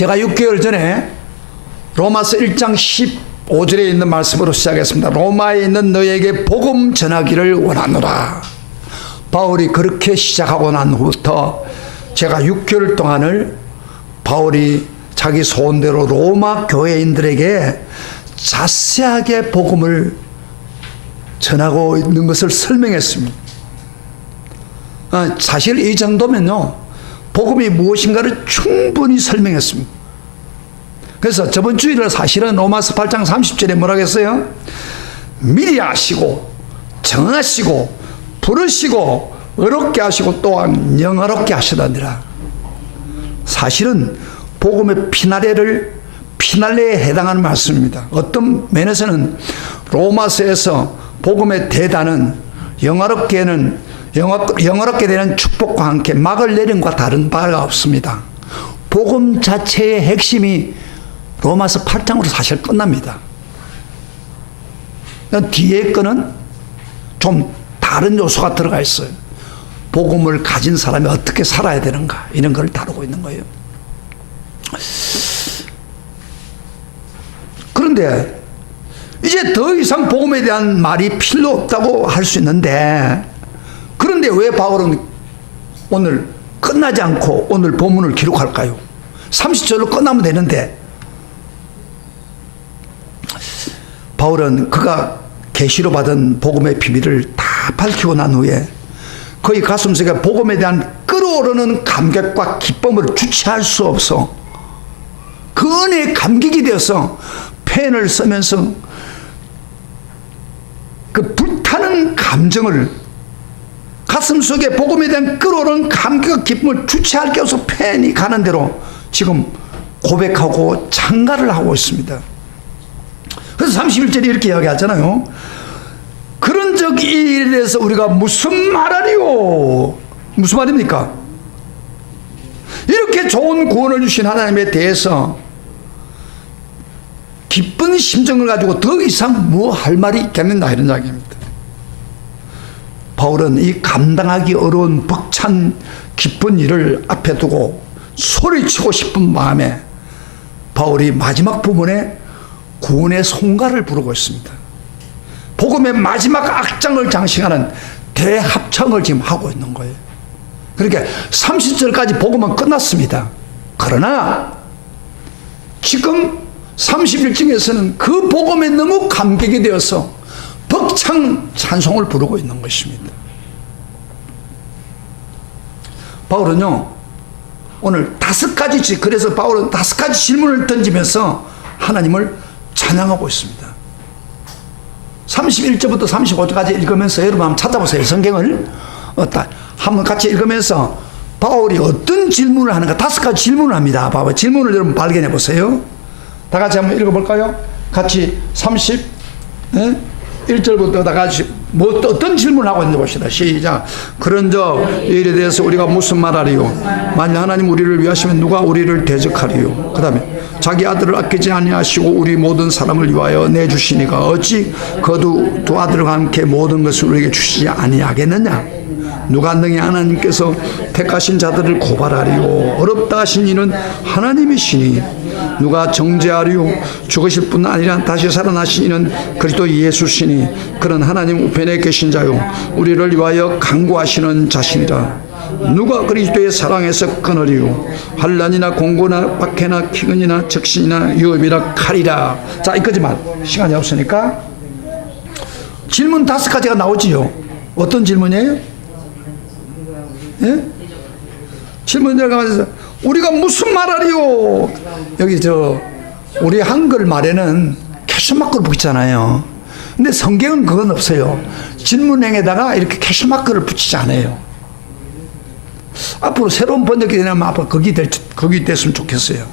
제가 6개월 전에 로마서 1장 15절에 있는 말씀으로 시작했습니다. 로마에 있는 너에게 복음 전하기를 원하노라. 바울이 그렇게 시작하고 난 후부터 제가 6개월 동안을 바울이 자기 소원대로 로마 교회인들에게 자세하게 복음을 전하고 있는 것을 설명했습니다. 사실 이 정도면요, 복음이 무엇인가를 충분히 설명했습니다. 그래서 저번 주일을 사실은 로마서 8장 30절에 뭐라고 했어요? 미리 아시고 정하시고 부르시고 어렵게 하시고 또한 영어롭게 하시다니라. 사실은 복음의 피날레에 해당하는 말씀입니다. 어떤 면에서는 로마서에서 복음의 대단은 영어롭게 되는 축복과 함께 막을 내림과 다른 바가 없습니다. 복음 자체의 핵심이 로마서 8장으로 사실 끝납니다. 뒤에 거는 좀 다른 요소가 들어가 있어요. 복음을 가진 사람이 어떻게 살아야 되는가, 이런 걸 다루고 있는 거예요. 그런데 이제 더 이상 복음에 대한 말이 필요 없다고 할 수 있는데, 그런데 왜 바울은 오늘 끝나지 않고 오늘 본문을 기록할까요? 30절로 끝나면 되는데, 바울은 그가 계시로 받은 복음의 비밀을 다 밝히고 난 후에 그의 가슴속에 복음에 대한 끓어오르는 감격과 기쁨을 주체할 수 없어 그 은혜에 감격이 되어서 펜을 쓰면서 그 불타는 감정을, 가슴속에 복음에 대한 끓어오르는 감격과 기쁨을 주체할 게 없어 펜이 가는 대로 지금 고백하고 찬가를 하고 있습니다. 그래서 31절에 이렇게 이야기하잖아요. 그런 적 일에 대해서 우리가 무슨 말하리요? 무슨 말입니까? 이렇게 좋은 구원을 주신 하나님에 대해서 기쁜 심정을 가지고 더 이상 뭐 할 말이 있겠는가, 이런 이야기입니다. 바울은 이 감당하기 어려운 벅찬 기쁜 일을 앞에 두고 소리치고 싶은 마음에 바울이 마지막 부분에 구원의 송가를 부르고 있습니다. 복음의 마지막 악장을 장식하는 대합창을 지금 하고 있는 거예요. 그러니까 30절까지 복음은 끝났습니다. 그러나 지금 31절에서는 그 복음에 너무 감격이 되어서 벅찬 찬송을 부르고 있는 것입니다. 바울은요, 오늘 5가지, 그래서 바울은 5가지 질문을 던지면서 하나님을 찬양하고 있습니다. 31절부터 35절까지 읽으면서 여러분 한번 찾아보세요. 성경을 한번 같이 읽으면서 바울이 어떤 질문을 하는가, 5가지 질문을 합니다. 봐봐, 질문을 여러분 발견해 보세요. 다 같이 한번 읽어볼까요? 같이 31절부터 다 같이 어떤 질문을 하고 있는지 봅시다. 시작. 그런즉 일에 대해서 우리가 무슨 말하리요? 만일 하나님 우리를 위하시면 누가 우리를 대적하리요? 그 다음에 자기 아들을 아끼지 아니하시고 우리 모든 사람을 위하여 내주시니까 어찌 그 두 아들과 함께 모든 것을 우리에게 주시지 아니하겠느냐? 누가 능히 하나님께서 택하신 자들을 고발하리요? 어렵다 하신 이는 하나님이시니 누가 정죄하리요? 죽으실 뿐 아니라 다시 살아나신 이는 그리스도 예수시니 그는 하나님 우편에 계신 자요 우리를 위하여 간구하시는 자신이라. 누가 그리스도의 사랑에서 끊으리요? 환난이나 공고나 박해나 기근이나 적신이나 위험이나 칼이라. 자, 이거지만 시간이 없으니까 질문 5가지가 나오지요. 어떤 질문이에요? 예? 질문 들어가면서 우리가 무슨 말하리요? 여기 우리 한글 말에는 캐셔마크를 붙이잖아요. 근데 성경은 그건 없어요. 질문행에다가 이렇게 캐셔마크를 붙이지 않아요. 앞으로 새로운 번역이 되면 앞으로 거기 됐으면 좋겠어요.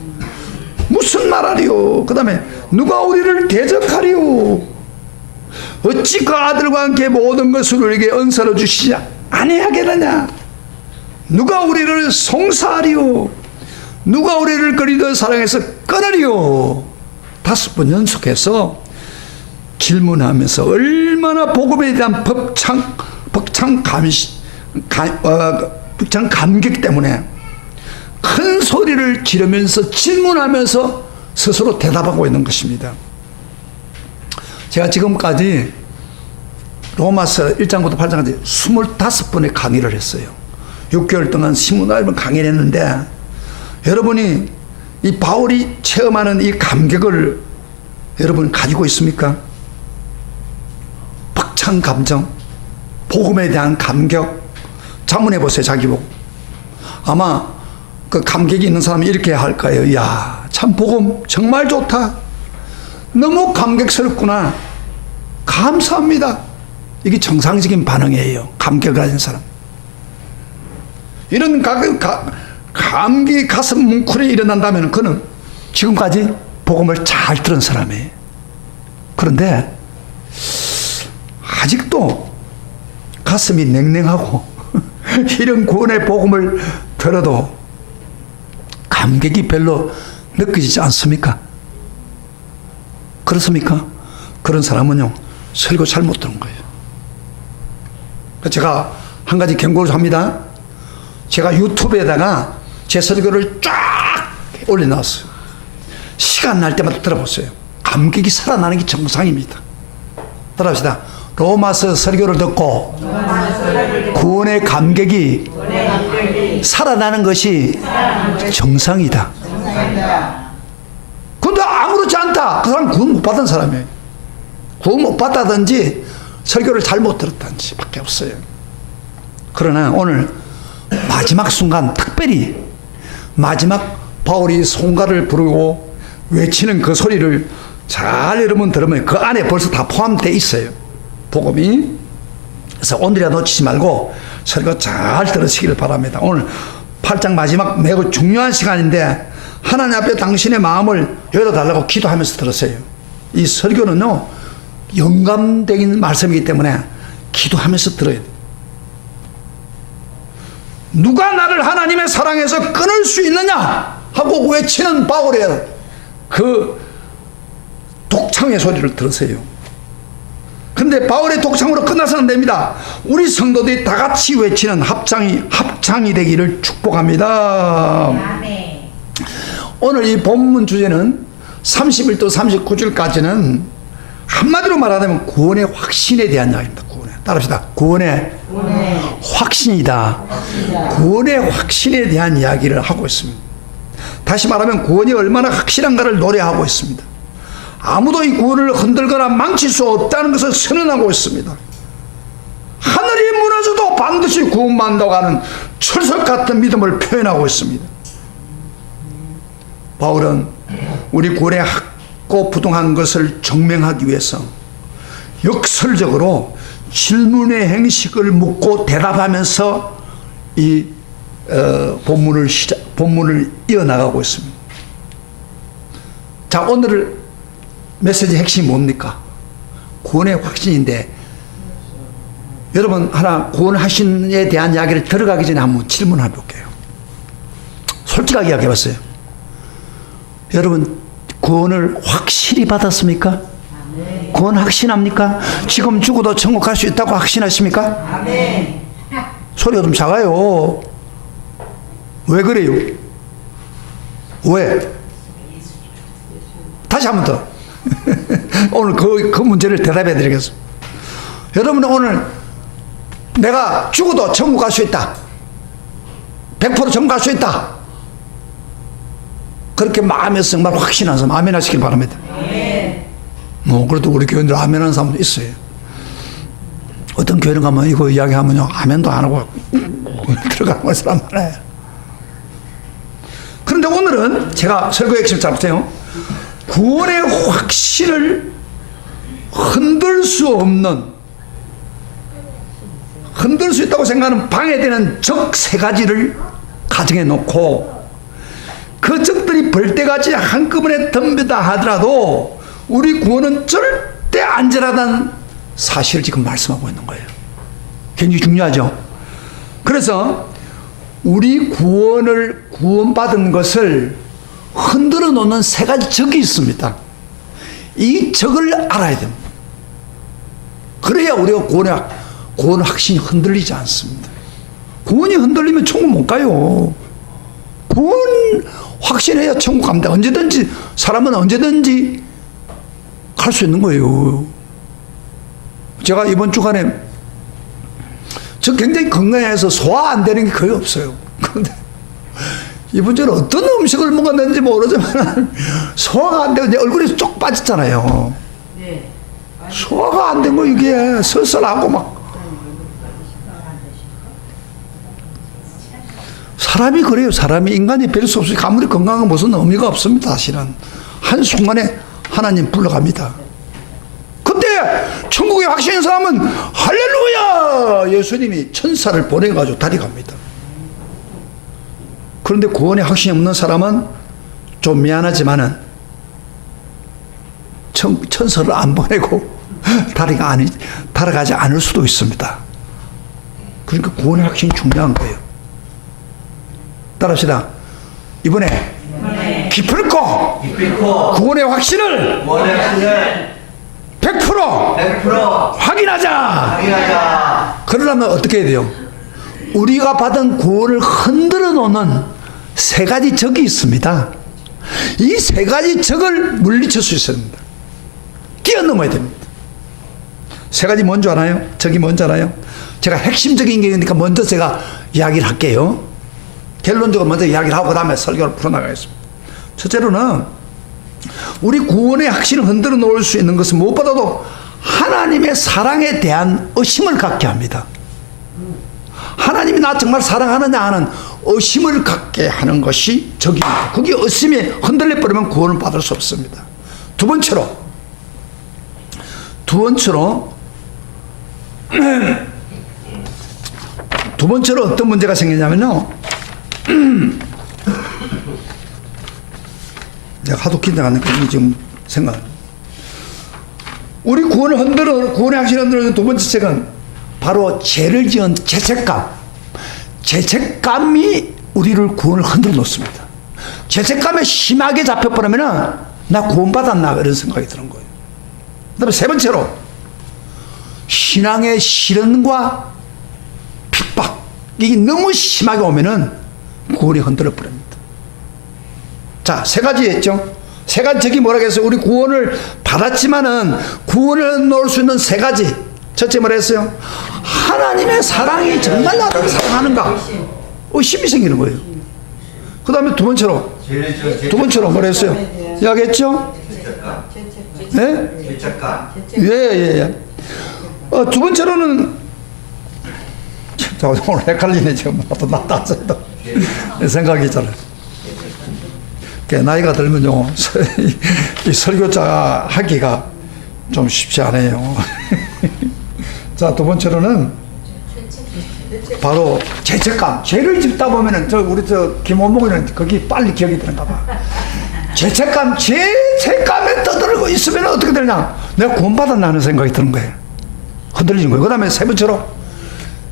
무슨 말하리요? 그 다음에 누가 우리를 대적하리요? 어찌 그 아들과 함께 모든 것을 우리에게 은사로 주시지 아니하겠느냐? 누가 우리를 송사하리요? 누가 우리를 그리스도의 사랑에서 끊으리요? 5번 연속해서 질문하면서 얼마나 복음에 대한 벅찬 감격 때문에 큰 소리를 지르면서 질문하면서 스스로 대답하고 있는 것입니다. 제가 지금까지 로마서 1장부터 8장까지 25번의 강의를 했어요. 6개월 동안 25번 강의를 했는데, 여러분이 이 바울이 체험하는 이 감격을 여러분 가지고 있습니까? 벅찬 감정, 복음에 대한 감격. 자문해 보세요, 자기 보고. 아마 그 감격이 있는 사람이 이렇게 할 거예요. 이야, 참 복음 정말 좋다. 너무 감격스럽구나. 감사합니다. 이게 정상적인 반응이에요. 감격을 가진 사람. 이런 감기 가슴 뭉클이 일어난다면 그는 지금까지 복음을 잘 들은 사람이에요. 그런데 아직도 가슴이 냉랭하고 이런 구원의 복음을 들어도 감격이 별로 느껴지지 않습니까? 그렇습니까? 그런 사람은요, 설교 잘못 들은 거예요. 제가 한 가지 경고를 합니다. 제가 유튜브에다가 제 설교를 쫙 올려놨어요. 시간 날 때마다 들어보세요. 감격이 살아나는 게 정상입니다. 따라합시다. 로마서 설교를 듣고 구원의 감격이 살아나는 것이 정상이다. 근데 아무렇지 않다. 그 사람 구원 못 받은 사람이에요. 구원 못 받다든지 설교를 잘못 들었다든지 밖에 없어요. 그러나 오늘 마지막 순간, 특별히 마지막 바울이 송가를 부르고 외치는 그 소리를 잘 여러분 들으면 그 안에 벌써 다 포함되어 있어요. 복음이. 그래서 오늘이라 놓치지 말고 설교 잘 들으시기를 바랍니다. 오늘 8장 마지막 매우 중요한 시간인데 하나님 앞에 당신의 마음을 열어달라고 기도하면서 들으세요. 이 설교는요, 영감적인 말씀이기 때문에 기도하면서 들어야 돼요. 누가 나를 하나님의 사랑에서 끊을 수 있느냐 하고 외치는 바울의 그 독창의 소리를 들으세요. 근데 바울의 독창으로 끝나서는 안 됩니다. 우리 성도들이 다 같이 외치는 합창이 되기를 축복합니다. 아멘. 오늘 이 본문 주제는 31도 39절까지는 한마디로 말하자면 구원의 확신에 대한 이야기입니다. 따라합시다. 구원의 확신이다. 구원의 확신에 대한 이야기를 하고 있습니다. 다시 말하면 구원이 얼마나 확실한가를 노래하고 있습니다. 아무도 이 구원을 흔들거나 망칠 수 없다는 것을 선언하고 있습니다. 하늘이 무너져도 반드시 구원받는다고 하는 철석 같은 믿음을 표현하고 있습니다. 바울은 우리 구원의 학고부동한 것을 증명하기 위해서 역설적으로 질문의 행식을 묻고 대답하면서 이 본문을 이어나가고 있습니다. 자, 오늘 메시지 핵심이 뭡니까? 구원의 확신인데, 여러분 하나 구원하신에 대한 이야기를 들어가기 전에 한번 질문해 볼게요. 솔직하게 이야기해 봤어요. 여러분 구원을 확실히 받았습니까? 구원 확신합니까? 지금 죽어도 천국 갈 수 있다고 확신하십니까? 아멘. 소리가 좀 작아요. 왜 그래요? 왜? 다시 한 번 더. 오늘 그 문제를 대답해 드리겠습니다. 여러분은 오늘 내가 죽어도 천국 갈 수 있다. 100% 천국 갈 수 있다. 그렇게 마음에서 정말 확신한 사람 아멘 하시길 바랍니다. 그래도 우리 교인들 아멘 하는 사람도 있어요. 어떤 교회는 가면 이거 이야기하면요, 아멘도 안 하고 들어가는 사람 많아요. 그런데 오늘은 제가 설교의 핵심 잘 보세요. 구원의 확신을 흔들 수 있다고 생각하는 방해되는 적 세 가지를 가정해 놓고, 그 적들이 벌떼같이 한꺼번에 덤비다 하더라도 우리 구원은 절대 안전하다는 사실을 지금 말씀하고 있는 거예요. 굉장히 중요하죠. 그래서 우리 구원받은 것을 흔들어 놓는 세 가지 적이 있습니다. 이 적을 알아야 됩니다. 그래야 우리가 구원 확신이 흔들리지 않습니다. 구원이 흔들리면 천국 못 가요. 구원 확신해야 천국 갑니다. 언제든지 사람은 언제든지 갈 수 있는 거예요. 제가 이번 주간에 저 굉장히 건강해서 소화 안 되는 게 거의 없어요. 그런데 이번 주는 어떤 음식을 먹었는지 모르지만 소화가 안 되고 내 얼굴이 쪽 빠졌잖아요. 소화가 안 되고 이게 설설하고 막 사람이 그래요. 사람이 인간이 별 수 없으니까 아무리 건강한 무슨 의미가 없습니다. 사실은 한순간에 하나님 불러갑니다. 근데 천국에 확신인 사람은 할렐루야 예수님이 천사를 보내가지고 데려갑니다. 그런데 구원에 확신이 없는 사람은 좀 미안하지만은 천사를 안 보내고 달아가지 않을 수도 있습니다. 그러니까 구원의 확신이 중요한 거예요. 따라합시다. 이번에 기필코 구원의 확신을 100% 확인하자. 그러려면 어떻게 해야 돼요? 우리가 받은 구원을 흔들어 놓는 세 가지 적이 있습니다. 이 세 가지 적을 물리칠 수 있어야 됩니다. 뛰어넘어야 됩니다. 세 가지 뭔지 알아요? 적이 뭔지 알아요? 제가 핵심적인 게 있으니까 먼저 제가 이야기를 할게요. 결론적으로 먼저 이야기를 하고 그 다음에 설교를 풀어나가겠습니다. 첫째로는 우리 구원의 확신을 흔들어 놓을 수 있는 것은 무엇보다도 하나님의 사랑에 대한 의심을 갖게 합니다. 하나님이 나 정말 사랑하느냐 하는 의심을 갖게 하는 것이 적입니다. 그게 의심에 흔들려 버리면 구원을 받을 수 없습니다. 두 번째로 어떤 문제가 생기냐면요. 내가 하도 긴장하니까 지금 생각. 우리 구원의 확신을 흔들어주는 두 번째 책은 바로 죄를 지은 죄책감이 우리를 구원을 흔들어 놓습니다. 죄책감에 심하게 잡혀버리면은 나 구원받았나 이런 생각이 드는 거예요. 그 다음에 세 번째로 신앙의 시련과 핍박 이게 너무 심하게 오면은 구원이 흔들어 버립니다. 자, 세 가지 했죠. 세 가지 적이 뭐라고 했어요? 우리 구원을 받았지만은 구원을 넣을 수 있는 세 가지. 첫째 뭐라 했어요? 하나님의 사랑이 정말 나를 사랑하는가? 의심이 생기는 거예요. 그 다음에 두 번째로 뭐라 했어요? 이야기했죠? 네? 예. 두 번째로는 오늘 헷갈리네 지금 나도 생각이 있잖아요. 나이가 들면요 이 설교자 하기가 좀 쉽지 않아요. 자, 두 번째로는 바로 죄책감. 죄를 짓다 보면은 우리 김원목이는 거기 빨리 기억이 되는가 봐. 죄책감에 떠들고 있으면 어떻게 되냐? 내가 구원받았나 하는 생각이 드는 거예요. 흔들리는 거예요. 그 다음에 세 번째로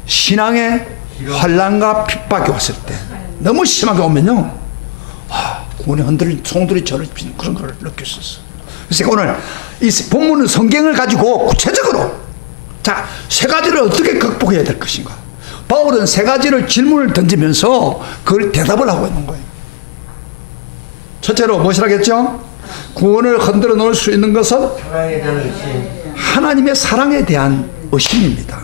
신앙의 환난과 핍박이 왔을 때 너무 심하게 오면요 구원이 흔들린 송두리 저를 핀 그런 걸 느낄 수 있어요. 그래서 오늘 이 본문은 성경을 가지고 구체적으로 자, 세 가지를 어떻게 극복해야 될 것인가. 바울은 세 가지를 질문을 던지면서 그걸 대답을 하고 있는 거예요. 첫째로 무엇이라겠죠? 구원을 흔들어 놓을 수 있는 것은 하나님의 사랑에 대한 의심입니다.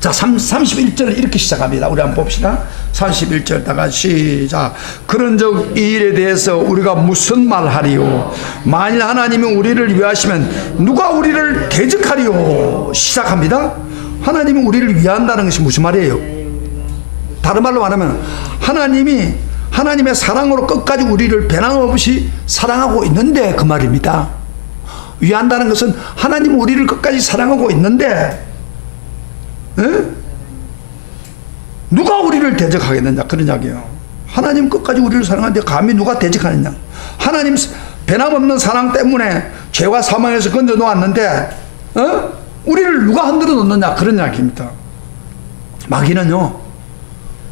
자, 31절을 이렇게 시작합니다. 우리 한번 봅시다. 31절 다 같이 시작. 그런즉 이 일에 대해서 우리가 무슨 말하리요? 만일 하나님이 우리를 위하시면 누가 우리를 대적하리요? 시작합니다. 하나님이 우리를 위한다는 것이 무슨 말이에요? 다른 말로 말하면 하나님이 하나님의 사랑으로 끝까지 우리를 변함없이 사랑하고 있는데 그 말입니다. 위한다는 것은 하나님이 우리를 끝까지 사랑하고 있는데 누가 우리를 대적하겠느냐 그런 이야기예요. 하나님 끝까지 우리를 사랑하는데 감히 누가 대적하느냐. 하나님 변함없는 사랑 때문에 죄와 사망에서 건져 놓았는데 우리를 누가 흔들어 놓느냐 그런 이야기입니다. 마귀는요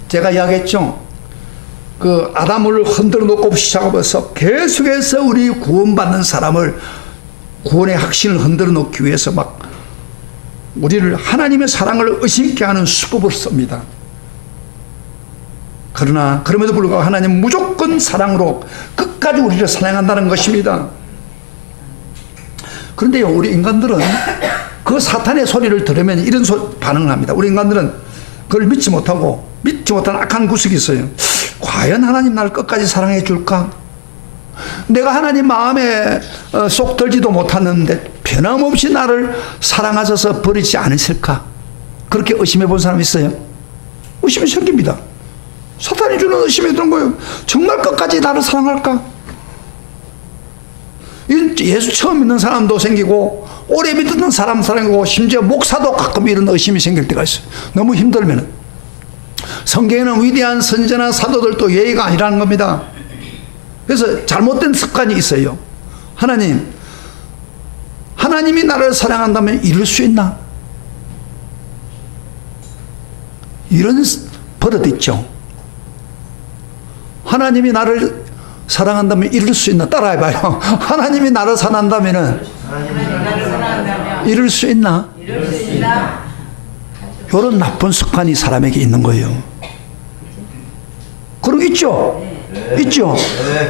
제가 이야기했죠. 그 아담을 흔들어 놓고 시작하면서 계속해서 우리 구원받는 사람을 구원의 확신을 흔들어 놓기 위해서 막 우리를 하나님의 사랑을 의심케 하는 수법을 씁니다. 그러나 그럼에도 불구하고 하나님은 무조건 사랑으로 끝까지 우리를 사랑한다는 것입니다. 그런데요, 우리 인간들은 그 사탄의 소리를 들으면 이런 반응을 합니다. 우리 인간들은 그걸 믿지 못하고 믿지 못하는 악한 구석이 있어요. 과연 하나님 나를 끝까지 사랑해 줄까? 내가 하나님 마음에 쏙 들지도 못하는데 변함없이 나를 사랑하셔서 버리지 않으실까? 그렇게 의심해 본 사람 있어요? 의심이 생깁니다. 사탄이 주는 의심이 드는 거예요. 정말 끝까지 나를 사랑할까? 예수 처음 믿는 사람도 생기고 오래 믿는 사람 사랑이고 심지어 목사도 가끔 이런 의심이 생길 때가 있어요. 너무 힘들면. 성경에는 위대한 선지자나 사도들도 예의가 아니라는 겁니다. 그래서 잘못된 습관이 있어요. 하나님이 나를 사랑한다면 이룰 수 있나? 이런 버릇 있죠. 하나님이 나를 사랑한다면 이룰 수 있나? 따라해봐요. 하나님이 나를 사랑한다면 이룰 수 있나? 이런 나쁜 습관이 사람에게 있는 거예요. 그런 거 있죠? 있죠?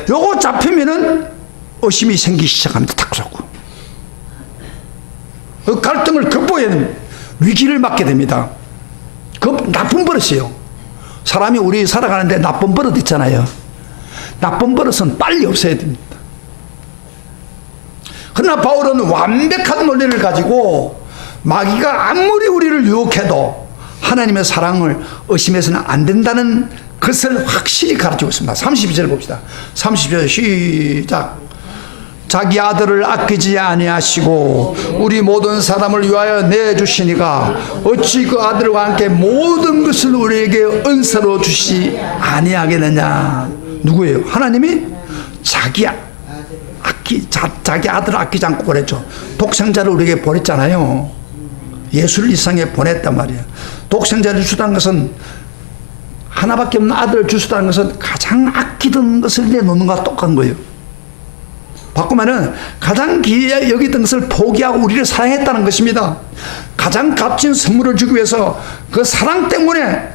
요거 잡히면은 의심이 생기기 시작합니다. 탁 쏘고. 그 갈등을 극복해야 됩니다. 위기를 맞게 됩니다. 그 나쁜 버릇이에요. 사람이 우리 살아가는데 나쁜 버릇 있잖아요. 나쁜 버릇은 빨리 없애야 됩니다. 그러나 바울은 완벽한 논리를 가지고 마귀가 아무리 우리를 유혹해도 하나님의 사랑을 의심해서는 안 된다는 것을 확실히 가르치고 있습니다. 32절 봅시다. 32절 시작. 자기 아들을 아끼지 아니하시고 우리 모든 사람을 위하여 내주시니가 어찌 그 아들과 함께 모든 것을 우리에게 은사로 주시지 아니하겠느냐. 누구예요? 하나님이 자기 아들을 아끼지 않고 보냈죠. 독생자를 우리에게 보냈잖아요. 예수를 이 세상에 보냈단 말이에요. 독생자를 주다는 것은 하나밖에 없는 아들을 주시다는 것은 가장 아끼던 것을 내놓는 것과 똑같은 거예요. 바꾸면은 가장 귀하게 여기던 것을 포기하고 우리를 사랑했다는 것입니다. 가장 값진 선물을 주기 위해서 그 사랑 때문에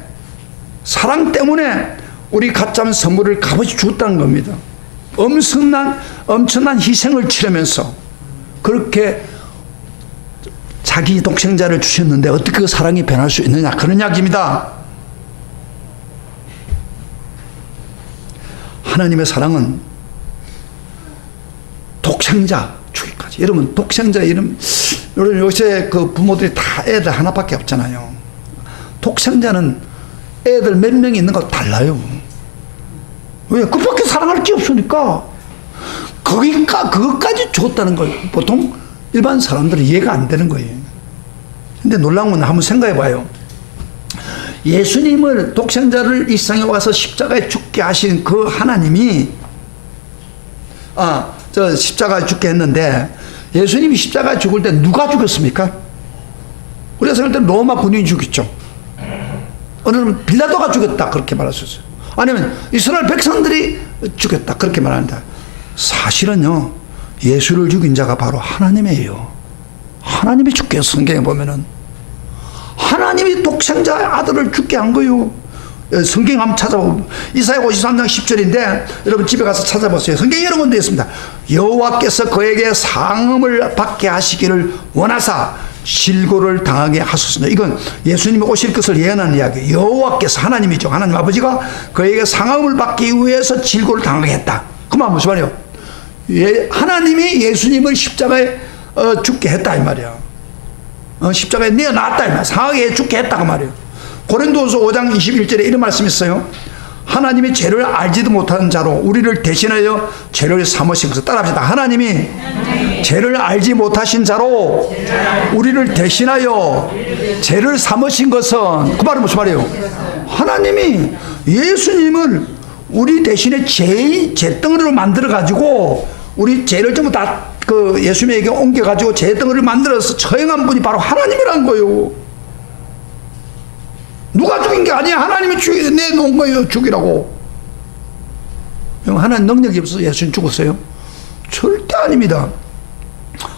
우리 가짜는 선물을 값없이 줬다는 겁니다. 엄청난 희생을 치르면서 그렇게 자기 독생자를 주셨는데 어떻게 그 사랑이 변할 수 있느냐, 그런 이야기입니다. 하나님의 사랑은 독생자 주기까지. 여러분, 독생자 이름, 요새 그 부모들이 다 애들 하나밖에 없잖아요. 독생자는 애들 몇 명이 있는 거 달라요. 왜? 그밖에 사랑할 게 없으니까. 그것까지 줬다는 거예요. 보통 일반 사람들은 이해가 안 되는 거예요. 근데 놀라운 건 한번 생각해 봐요. 예수님을, 독생자를 이 세상에 와서 십자가에 죽게 하신 그 하나님이, 십자가에 죽게 했는데, 예수님이 십자가에 죽을 때 누가 죽였습니까? 우리가 생각할 때 로마 군인이 죽였죠. 어느 는 빌라도가 죽였다, 그렇게 말할 수 있어요. 아니면 이스라엘 백성들이 죽였다, 그렇게 말합니다. 사실은요, 예수를 죽인 자가 바로 하나님이에요. 하나님이 죽게 해서 성경에 보면은 하나님이 독생자 아들을 죽게 한 거예요. 성경 한번 찾아보면 이사야 53장 10절인데 여러분 집에 가서 찾아보세요. 성경에 이런 건 되어 있습니다. 여호와께서 그에게 상음을 받게 하시기를 원하사 실고를 당하게 하셨습니다. 이건 예수님이 오실 것을 예언하는 이야기예요. 여호와께서, 하나님이죠. 하나님 아버지가 그에게 상음을 받기 위해서 질고를 당하게 했다. 그 말 무슨 말이에요? 하나님이 예수님을 십자가에 죽게 했다 이 말이야. 십자가에 내어놨다 이 말이야. 상하게 죽게 했다 그 말이에요. 고린도후서 5장 21절에 이런 말씀이 있어요. 하나님이 죄를 알지도 못하는 자로 우리를 대신하여 죄를 삼으신 것을 따라합시다. 하나님이 죄를 알지 못하신 자로 우리를 대신하여 죄를 삼으신 것은, 그 말은 무슨 말이에요? 하나님이 예수님을 우리 대신에 죄덩어리로 만들어 가지고 우리 죄를 전부 다 그 예수님에게 옮겨 가지고 죄덩어리를 만들어서 처형한 분이 바로 하나님이라는 거예요. 누가 죽인 게 아니야. 하나님이 내놓은 거예요. 죽이라고. 하나님 능력이 없어서 예수님 죽었어요? 절대 아닙니다.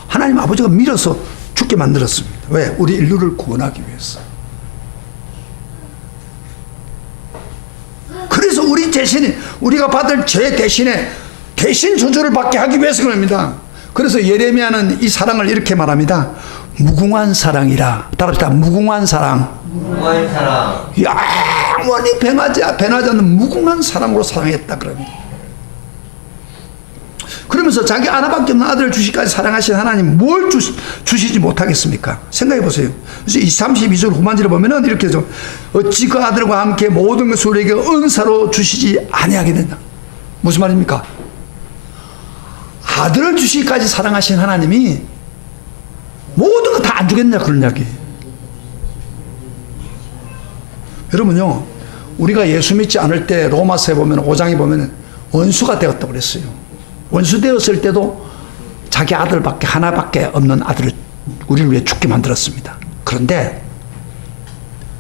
하나님 아버지가 밀어서 죽게 만들었습니다. 왜? 우리 인류를 구원하기 위해서. 대신에 우리가 받을 죄 대신에 대신 저주를 받게 하기 위해서 그럽니다. 그래서 예레미야는 이 사랑을 이렇게 말합니다. 무궁한 사랑이라. 따라합시다. 무궁한 사랑. 무궁한 사랑. 영원히 변하지 않는 무궁한 사랑으로 사랑했다 그럽니다. 그러면서 자기 하나밖에 없는 아들을 주시기까지 사랑하신 하나님 뭘 주시지 못하겠습니까? 생각해 보세요. 그래서 32절 후반절에 보면은 이렇게 좀 어찌 그 아들과 함께 모든 것을 우리에게 은사로 주시지 아니하겠느냐. 무슨 말입니까? 아들을 주시기까지 사랑하신 하나님이 모든 거 다 안 주겠냐 그런 이야기. 여러분요, 우리가 예수 믿지 않을 때 로마서에 보면 5장에 보면 원수가 되었다고 그랬어요. 원수 되었을 때도 자기 아들밖에 하나밖에 없는 아들을 우리를 위해 죽게 만들었습니다. 그런데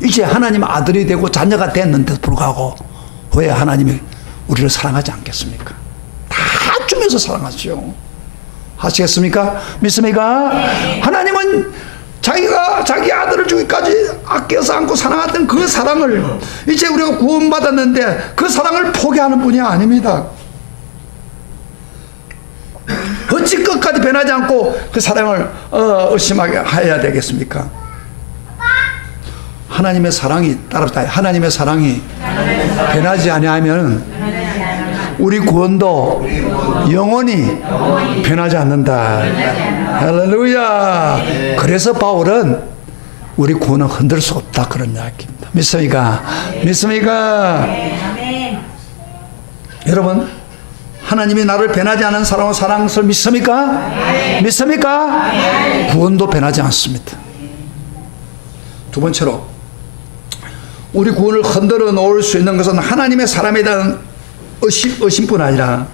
이제 하나님 아들이 되고 자녀가 됐는데도 불구하고 왜 하나님이 우리를 사랑하지 않겠습니까? 다 주면서 사랑하죠. 하시겠습니까? 믿습니까? 하나님은 자기가 자기 아들을 주기까지 아껴서 안고 사랑했던 그 사랑을 이제 우리가 구원받았는데 그 사랑을 포기하는 분이 아닙니다. 어찌 끝까지 변하지 않고 그 사랑을 의심하게 해야 되겠습니까? 하나님의 사랑이 따라붙어요. 하나님의 사랑이 변하지 아니하면 우리 구원도 영원히 변하지 않는다. 할렐루야. 그래서 바울은 우리 구원은 흔들 수 없다 그런 이야기입니다. 믿습니까? 믿습니까? 여러분, 하나님이 나를 변하지 않은 사랑으로 사랑을 믿습니까? 믿습니까? 구원도 변하지 않습니다. 두 번째로 우리 구원을 흔들어 놓을 수 있는 것은 하나님의 사람에 대한 의심뿐 아니라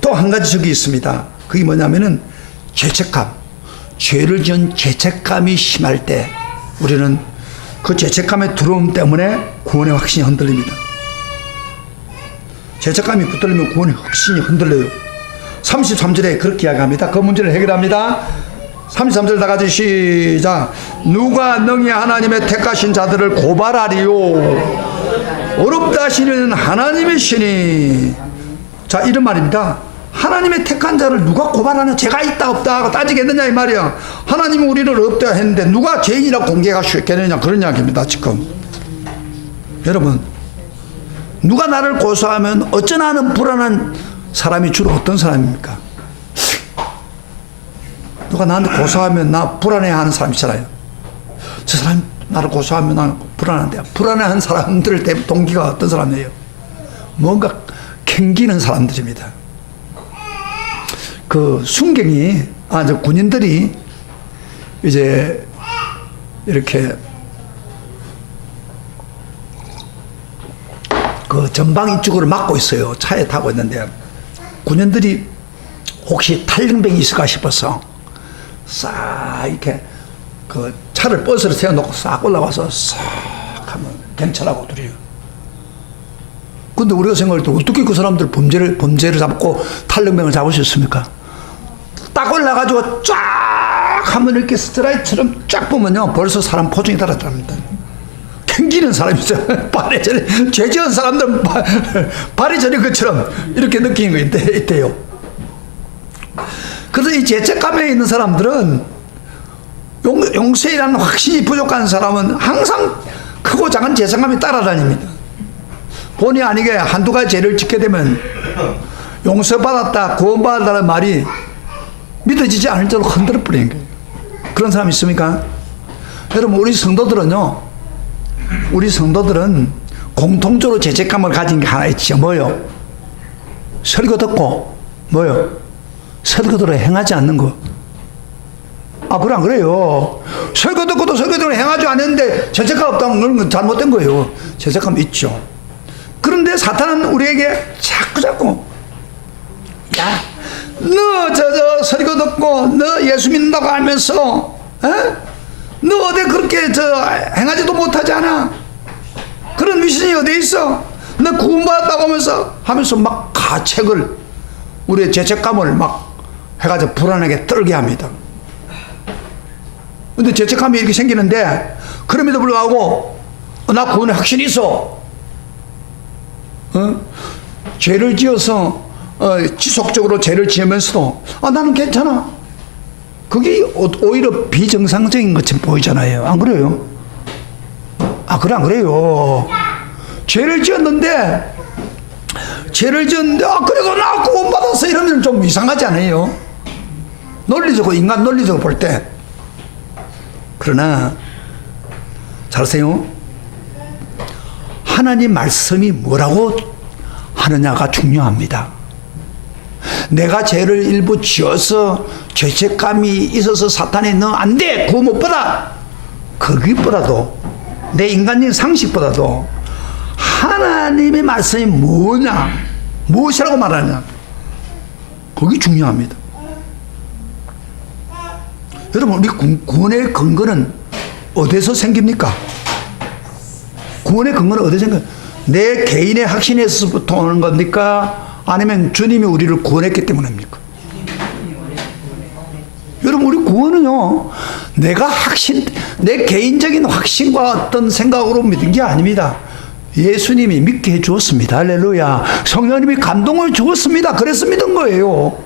또 한 가지 적이 있습니다. 그게 뭐냐면은 죄책감. 죄를 지은 죄책감이 심할 때 우리는 그 죄책감의 두려움 때문에 구원의 확신이 흔들립니다. 죄책감이 붙들리면 구원의 확신이 흔들려요. 33절에 그렇게 이야기합니다. 그 문제를 해결합니다. 33절 다 같이 시작. 누가 능히 하나님의 택하신 자들을 고발하리요. 어렵다 하시는 하나님의 신이. 자, 이런 말입니다. 하나님의 택한 자를 누가 고발하냐? 죄가 있다 없다 하고 따지겠느냐 이 말이야. 하나님은 우리를 없다 했는데 누가 죄인이라고 공개할 수 있겠느냐 그런 이야기입니다. 지금 여러분, 누가 나를 고소하면 어쩌나 하는 불안한 사람이 주로 어떤 사람입니까? 누가 나한테 고소하면 나 불안해하는 사람 있잖아요. 저 사람 나를 고소하면 나 불안한데, 불안해하는 사람들 동기가 어떤 사람이에요? 뭔가 캥기는 사람들입니다. 그 순경이 저 군인들이 이제 이렇게 그 전방 이쪽으로 막고 있어요. 차에 타고 있는데 군인들이 혹시 탈영병이 있을까 싶어서 싹 이렇게 그 차를 버스를 세워놓고 싹 올라와서 싹 하면 경찰하고 둘이요. 근데 우리가 생각할 때 어떻게 그 사람들 범죄를 잡고 탈영병을 잡을 수 있습니까? 딱 올라가지고 쫙 하면 이렇게 스트라이크처럼 쫙 보면요 벌써 사람 포증이 달았답니다. 캥기는 사람이죠. 발에 저리 죄 지은 사람들은 발이 저리 것처럼 이렇게 느끼는 거 있대요. 그래서 이 죄책감에 있는 사람들은 용서이라는 확신이 부족한 사람은 항상 크고 작은 죄책감이 따라다닙니다. 본의 아니게 한두 가지 죄를 짓게 되면 용서받았다 구원받았다는 말이 믿어지지 않을 정도로 흔들어 버리는 거예요. 그런 사람 있습니까? 여러분, 우리 성도들은 공통적으로 죄책감을 가진 게 하나 있죠. 뭐요? 설교 듣고 뭐요? 설교대로 행하지 않는 거. 그래 안 그래요? 설교 듣고도 설교대로 행하지 않는데 죄책감 없다는 건 잘못된 거예요. 죄책감 있죠. 그런데 사탄은 우리에게 자꾸 야, 너 저 설교 듣고 너 예수 믿는다고 하면서 너 어디 그렇게 행하지도 못하지 않아? 그런 미신이 어디 있어? 너 구원받았다고 하면서 막 가책을, 우리의 죄책감을 막 해가지고 불안하게 떨게 합니다. 근데 죄책감이 이렇게 생기는데 그럼에도 불구하고 나 구원의 확신이 있어. 죄를 지어서 지속적으로 죄를 지으면서도 나는 괜찮아. 그게 오히려 비정상적인 것처럼 보이잖아요. 안 그래요? 그래 안 그래요? 죄를 지었는데 그래도 나 구원받았어 이러면 좀 이상하지 않아요? 논리적으로, 인간 논리적으로 볼 때. 그러나 잘 아세요? 하나님 말씀이 뭐라고 하느냐가 중요합니다. 내가 죄를 일부 지어서 죄책감이 있어서 사탄이 너 안 돼! 구원 못 받아! 거기보다도 내 인간적인 상식보다도 하나님의 말씀이 뭐냐, 무엇이라고 말하냐, 그게 중요합니다. 여러분, 우리 구원의 근거는 어디서 생깁니까? 구원의 근거는 어디서 생깁니까? 내 개인의 확신에서부터 오는 겁니까? 아니면 주님이 우리를 구원했기 때문입니까? 여러분, 우리 구원은요, 내 개인적인 확신과 어떤 생각으로 믿은 게 아닙니다. 예수님이 믿게 해주었습니다. 할렐루야. 성령님이 감동을 주었습니다. 그래서 믿은 거예요.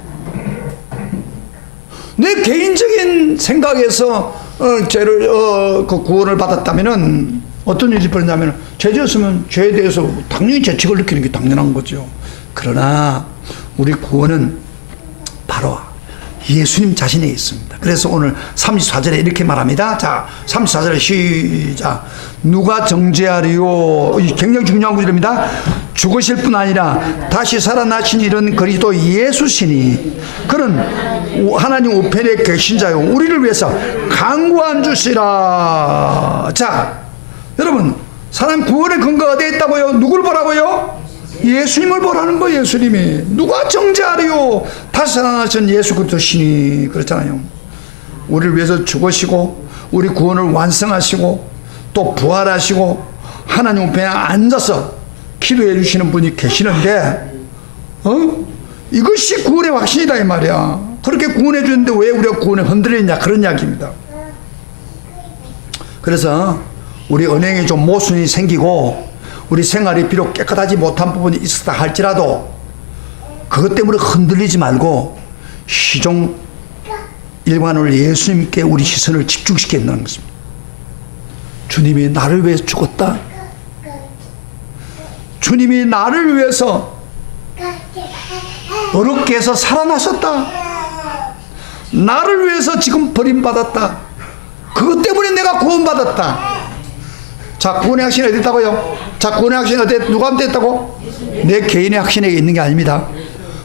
내 개인적인 생각에서 그 구원을 받았다면은 어떤 일이 벌어냐면, 죄 지었으면 죄에 대해서 당연히 죄책을 느끼는 게 당연한 거죠. 그러나 우리 구원은 바로 예수님 자신에 있습니다. 그래서 오늘 34절에 이렇게 말합니다. 자, 34절에 시작. 누가 정죄하리요? 굉장히 중요한 구절입니다. 죽으실 뿐 아니라 다시 살아나신 이런 그리스도 예수시니 그는 하나님 우편에 계신 자요 우리를 위해서 강구한 주시라. 자, 여러분, 사람 구원의 근거가 어디에 있다고요? 누굴 보라고요? 예수님을 보라는 거예요. 예수님이. 누가 정죄하리요? 다시 살아나신 예수 그리스도시니. 그렇잖아요. 우리를 위해서 죽으시고 우리 구원을 완성하시고 또 부활하시고 하나님 우편에 앉아서 기도해 주시는 분이 계시는데 이것이 구원의 확신이다 이 말이야. 그렇게 구원해 주는데 왜 우리가 구원에 흔들리냐, 그런 이야기입니다. 그래서 우리 은행에 좀 모순이 생기고 우리 생활이 비록 깨끗하지 못한 부분이 있었다 할지라도 그것 때문에 흔들리지 말고 시종 일관을 예수님께 우리 시선을 집중시켜야 한다는 것입니다. 주님이 나를 위해서 죽었다. 주님이 나를 위해서 어렵게 해서 살아나셨다. 나를 위해서 지금 버림받았다. 그것 때문에 내가 구원받았다. 자, 구원의 확신이 어디 있다고요? 자, 구원의 확신이 어디, 누구한테 있다고? 내 개인의 확신에 있는 게 아닙니다.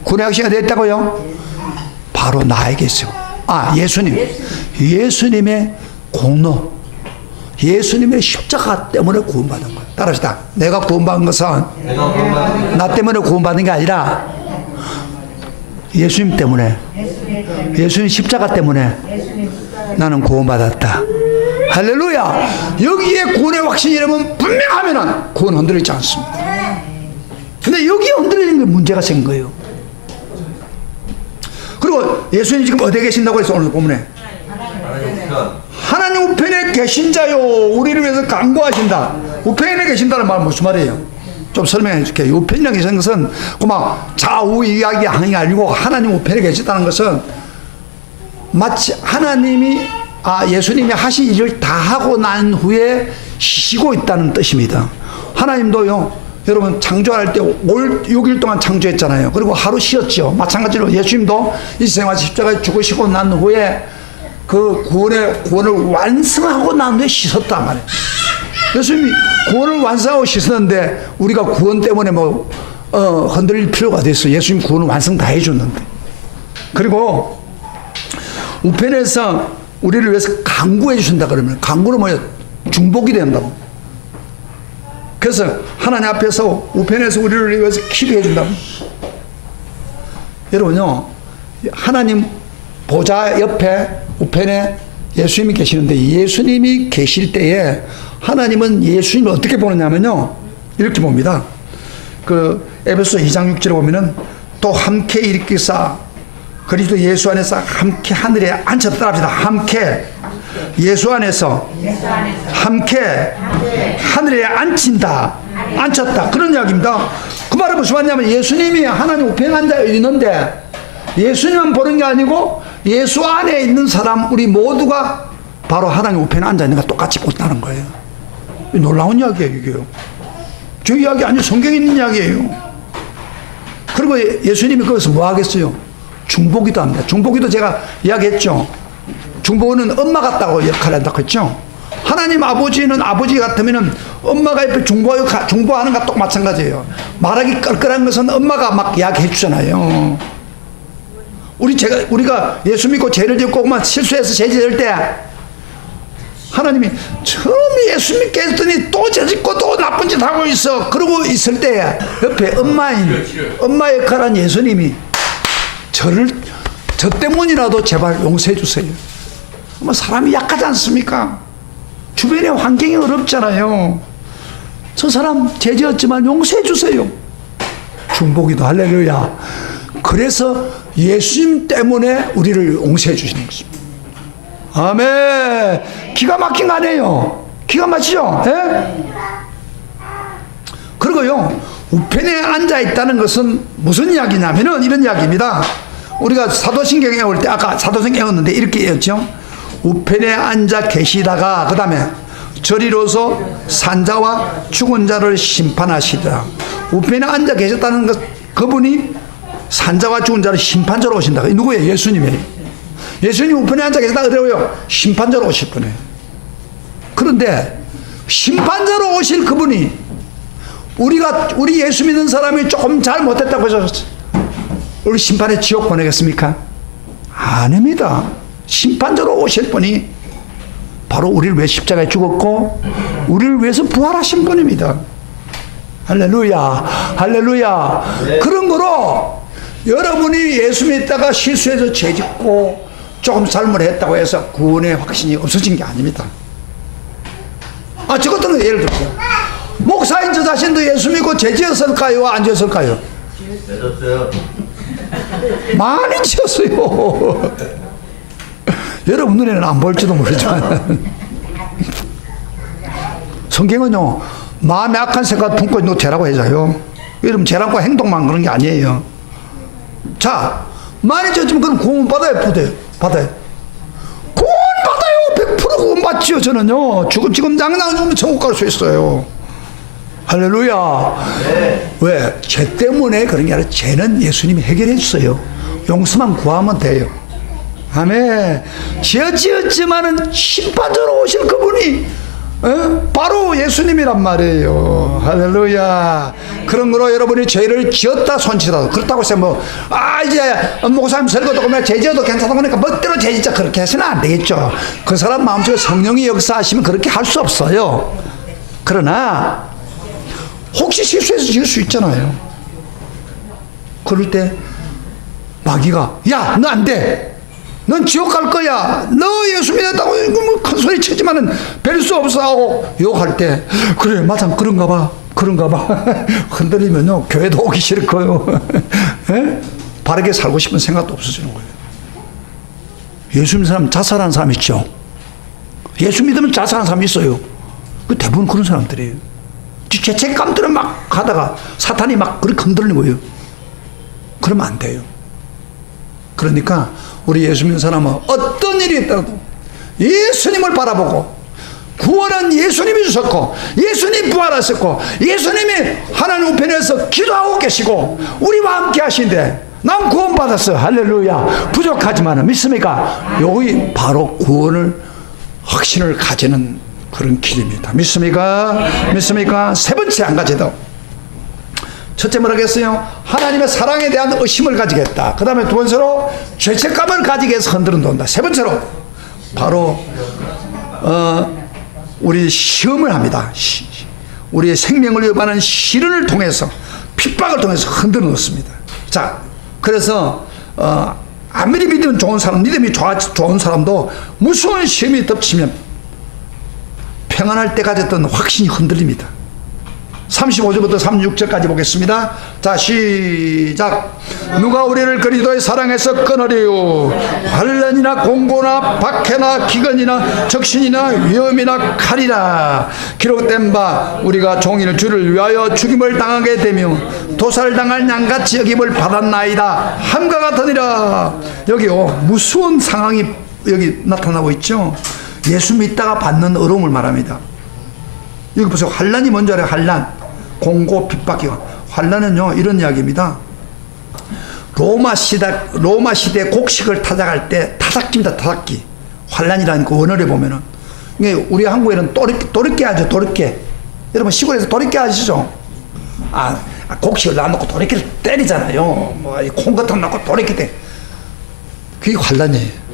구원의 확신이 어디 있다고요? 바로 나에게 있어요. 예수님. 예수님의 공로, 예수님의 십자가 때문에 구원받은 거예요. 따라합시다. 내가 구원받은 것은 나 때문에 구원받은 게 아니라 예수님 때문에, 예수님 십자가 때문에 나는 구원받았다. 할렐루야. 여기에 구원의 확신이라면 분명하면 구원 흔들리지 않습니다. 근데 여기에 흔들리는 게 문제가 생긴 거예요. 그리고 예수님 지금 어디에 계신다고 해서 오늘 본문에 하나님 우편에 계신 자요 우리를 위해서 간구하신다. 우편에 계신다는 말은 무슨 말이에요? 좀 설명해 줄게요. 우편이라는 것은 막 좌우 이야기하는 게 아니고 하나님 우편에 계시다는 것은 마치 하나님이 예수님이 하신 일을 다 하고 난 후에 쉬고 있다는 뜻입니다. 하나님도요, 여러분 창조할 때 6일 동안 창조했잖아요. 그리고 하루 쉬었죠. 마찬가지로 예수님도 이 생활 십자가에 죽으시고 난 후에 그 구원을 완성하고 난 후에 씻었단 말이에요. 예수님이 구원을 완성하고 씻었는데 우리가 구원 때문에 흔들릴 필요가 됐어요. 예수님 구원을 완성 다 해줬는데. 그리고 우편에서 우리를 위해서 간구해 주신다 그러면 간구는 뭐예요? 중복이 된다고. 그래서 하나님 앞에서 우편에서 우리를 위해서 기도해 준다고. 여러분요, 하나님 보좌 옆에 우편에 예수님이 계시는데 예수님이 계실 때에 하나님은 예수님을 어떻게 보느냐면요, 이렇게 봅니다. 그 에베소 2장 6절에 보면은 또 함께 일으키사 그리스도 예수 안에서 함께 하늘에 앉혔다 합시다. 함께 예수 안에서 함께 하늘에 앉힌다, 앉혔다, 그런 이야기입니다. 그 말은 무슨 말이냐면 예수님이 하나님 우편에 앉아 있는데 예수님만 보는 게 아니고 예수 안에 있는 사람 우리 모두가 바로 하나님 우편에 앉아 있는 거 똑같이 본다는 거예요. 놀라운 이야기예요, 이게요. 저 이야기 아니고 성경에 있는 이야기예요. 그리고 예수님이 거기서 뭐 하겠어요? 중보기도 합니다. 중보기도 제가 이야기했죠. 중보는 엄마 같다고 역할을 한다고 했죠. 하나님 아버지는 아버지 같으면은 엄마가 옆에 중보하는 것과 똑 마찬가지예요. 말하기 끌끌한 것은 엄마가 막 이야기해 주잖아요. 우리가 예수 믿고 죄를 짓고 그만 실수해서 죄 지을 때 하나님이 처음에 예수 믿게 했더니 또 죄 짓고 또 나쁜 짓 하고 있어. 그러고 있을 때 옆에 엄마 역할한 예수님이 저 때문이라도 제발 용서해 주세요. 사람이 약하지 않습니까? 주변의 환경이 어렵잖아요. 저 사람 죄 지었지만 용서해 주세요. 중보기도 할렐루야. 그래서 예수님 때문에 우리를 용서해 주시는 것입니다. 아멘. 기가 막힌 거 아니에요? 기가 막히죠? 예? 그리고요, 우편에 앉아 있다는 것은 무슨 이야기냐면은 이런 이야기입니다. 우리가 사도신경에 올 때 아까 사도신경에 왔는데 이렇게 했죠. 우편에 앉아 계시다가 그 다음에 저리로서 산자와 죽은 자를 심판하시더라. 우편에 앉아 계셨다는 것, 그분이 산자와 죽은 자를 심판자로 오신다. 누구예요? 예수님이에요. 예수님 우편에 앉아 계시다 그래요. 심판자로 오실 분이에요. 그런데 심판자로 오실 그분이 우리 예수 믿는 사람이 조금 잘못했다고 해서 우리 심판에 지옥 보내겠습니까? 아닙니다. 심판자로 오실 분이 바로 우리를 위해 십자가에 죽었고 우리를 위해서 부활하신 분입니다. 할렐루야, 할렐루야. 네. 그런 거로 여러분이 예수 믿다가 실수해서 죄 짓고 조금 잘못했다고 해서 구원의 확신이 없어진 게 아닙니다. 저 같은 거 예를 들어서 목사인 저 자신도 예수 믿고 죄 지었을까요? 안 지었을까요? 지었어요. 많이 지었어요. 여러분 눈에는 안 보일지도 모르지만 성경은요, 마음에 악한 생각 품고 있는 거 죄라고 해줘요. 여러분 죄라고 행동만 그런 게 아니에요. 자, 많이 지었지만 그럼 구원 받아요, 받아요. 구원 받아요. 100% 구원 받지요. 저는요, 지금 당장 죽으면 천국 갈 수 있어요. 할렐루야. 네. 왜? 죄 때문에 그런 게 아니라 죄는 예수님이 해결해 주세요. 용서만 구하면 돼요. 아멘. 지었지만은 심판자로 오실 그분이 바로 예수님이란 말이에요. 할렐루야. 그런 거로 여러분이 죄를 지었다 손치다 그렇다고 해서 이제 목사님 설교도 보면 죄 지어도 괜찮다고 하니까 멋대로 죄 짓자 그렇게 해서는 안 되겠죠. 그 사람 마음속에 성령이 역사하시면 그렇게 할 수 없어요. 그러나 혹시 실수해서 지을 수 있잖아요. 그럴 때 마귀가 야, 너 안 돼. 넌 지옥 갈 거야. 너 예수 믿었다고 큰 소리 치지만은 별 수 없어 하고 욕할 때 그래 맞아 그런가 봐 흔들리면요 교회도 오기 싫고요. 바르게 살고 싶은 생각도 없어지는 거예요. 예수 믿는 사람 자살하는 사람 있죠. 예수 믿으면 자살하는 사람이 있어요. 대부분 그런 사람들이에요. 죄책감들은 막 하다가 사탄이 막 그렇게 흔들리는 거예요. 그러면 안 돼요. 그러니까 우리 예수 믿는 사람은 어떤 일이 있더라도 예수님을 바라보고 구원은 예수님이 주셨고 예수님 부활하셨고 예수님이 하나님 우편에서 기도하고 계시고 우리와 함께 하신데 난 구원받았어요. 할렐루야. 부족하지만 믿습니까? 여기 바로 구원을 확신을 가지는 그런 길입니다. 믿습니까? 믿습니까? 세 번째 한 가지 더. 첫째 뭐라겠어요? 하나님의 사랑에 대한 의심을 가지겠다. 그 다음에 두 번째로 죄책감을 가지게 해서 흔들어 놓는다. 세 번째로 바로 우리 시험을 합니다. 우리의 생명을 위협하는 시련을 통해서 핍박을 통해서 흔들어 놓습니다. 자, 그래서 아무리 믿음이 좋은 사람, 믿음이 좋은 사람도 무서운 시험이 덮치면 평안할 때 가졌던 확신이 흔들립니다. 35절부터 36절까지 보겠습니다. 자, 시작. 누가 우리를 그리스도의 사랑에서 끊으리요? 환난이나 공고나 박해나 기근이나 적신이나 위험이나 칼이라. 기록된 바 우리가 종일 주를 위하여 죽임을 당하게 되며 도살당할 양같이 여김을 받았나이다 함과 같으니라. 여기요, 무서운 상황이 여기 나타나고 있죠. 예수 믿다가 받는 어려움을 말합니다. 여기 보세요. 환난이 뭔지 알아요? 환난, 공고, 핍박이요. 환난은요, 이런 이야기입니다. 로마 시대 곡식을 타작할 때 타작기입니다. 타작기. 환난이라는 그 원어를 보면은, 우리 한국에는 도리깨 하죠. 도리깨. 여러분 시골에서 도리깨 하시죠? 곡식을 놔놓고 도리깨를 때리잖아요. 뭐 콩거탕 넣고 도리깨 때. 그게 환난이에요.